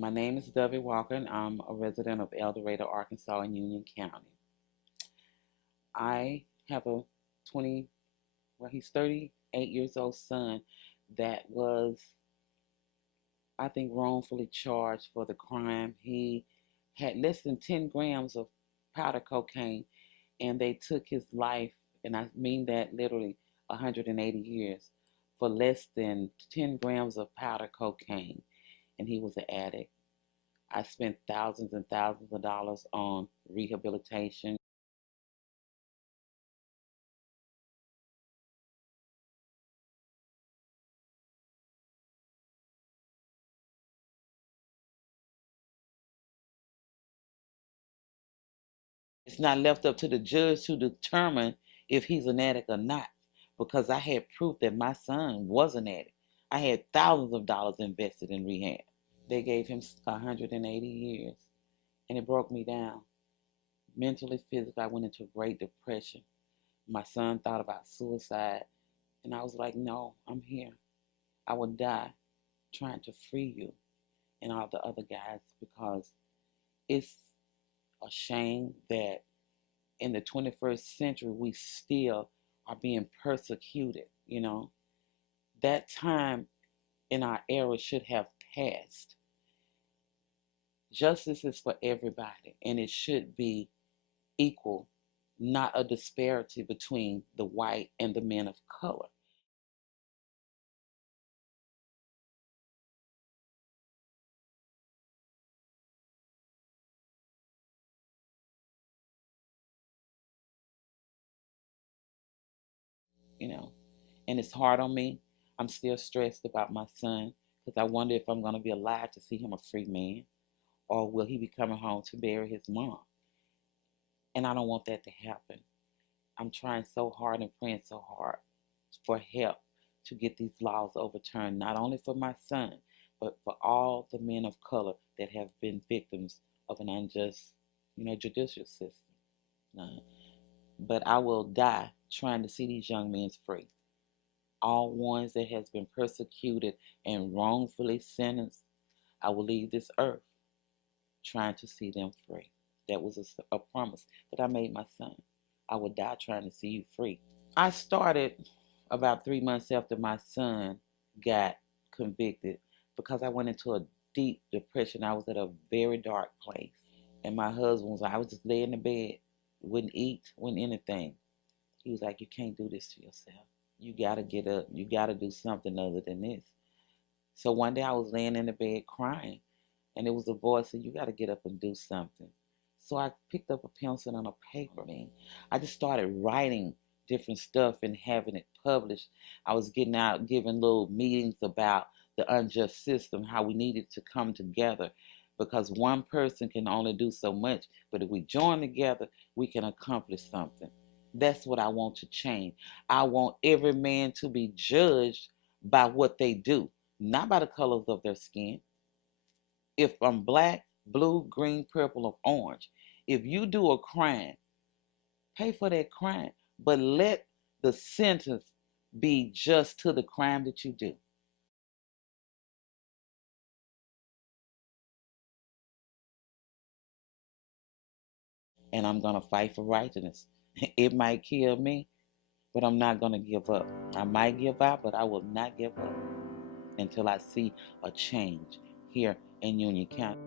My name is Dovie Walker, and I'm a resident of El Dorado, Arkansas, in Union County. I have a 20, well, he's 38 years old son that was, I think, wrongfully charged for the crime. He had less than 10 grams of powder cocaine, and they took his life, and I mean that literally 180 years, for less than 10 grams of powder cocaine, and he was an addict. I spent thousands and thousands of dollars on rehabilitation. It's not left up to the judge to determine if he's an addict or not, because I had proof that my son was an addict. I had thousands of dollars invested in rehab. They gave him 180 years, and it broke me down. Mentally, physically, I went into great depression. My son thought about suicide, and I was like, no, I'm here. I will die trying to free you and all the other guys, because it's a shame that in the 21st century we still are being persecuted. That time in our era should have passed. Justice is for everybody, and it should be equal, not a disparity between the white and the men of color. you know and it's hard on me. I'm still stressed about my son, because I wonder if I'm going to be alive to see him a free man, or will he be coming home to bury his mom? And I don't want that to happen. I'm trying so hard and praying so hard for help to get these laws overturned, not only for my son, but for all the men of color that have been victims of an unjust, judicial system. Uh, but I will die trying to see these young men free. All ones that has been persecuted and wrongfully sentenced, I will leave this earth trying to see them free. That was a promise that I made my son. I would die trying to see you free. I started about 3 months after my son got convicted, because I went into a deep depression. I was at a very dark place. And my husband was, I was just laying in bed, wouldn't eat, wouldn't anything. He was like, you can't do this to yourself. You got to get up. You got to do something other than this. So one day I was laying in the bed crying, and it was a voice said, you got to get up and do something. So I picked up a pencil and a paper, and I just started writing different stuff and having it published. I was getting out, giving little meetings about the unjust system, how we needed to come together, because one person can only do so much, but if we join together, we can accomplish something. That's what I want to change. I want every man to be judged by what they do, not by the colors of their skin. If I'm black, blue, green, purple, or orange, if you do a crime, pay for that crime, but let the sentence be just to the crime that you do. And I'm going to fight for righteousness. It might kill me, but I'm not going to give up. I might give up, but I will not give up until I see a change here in Union County.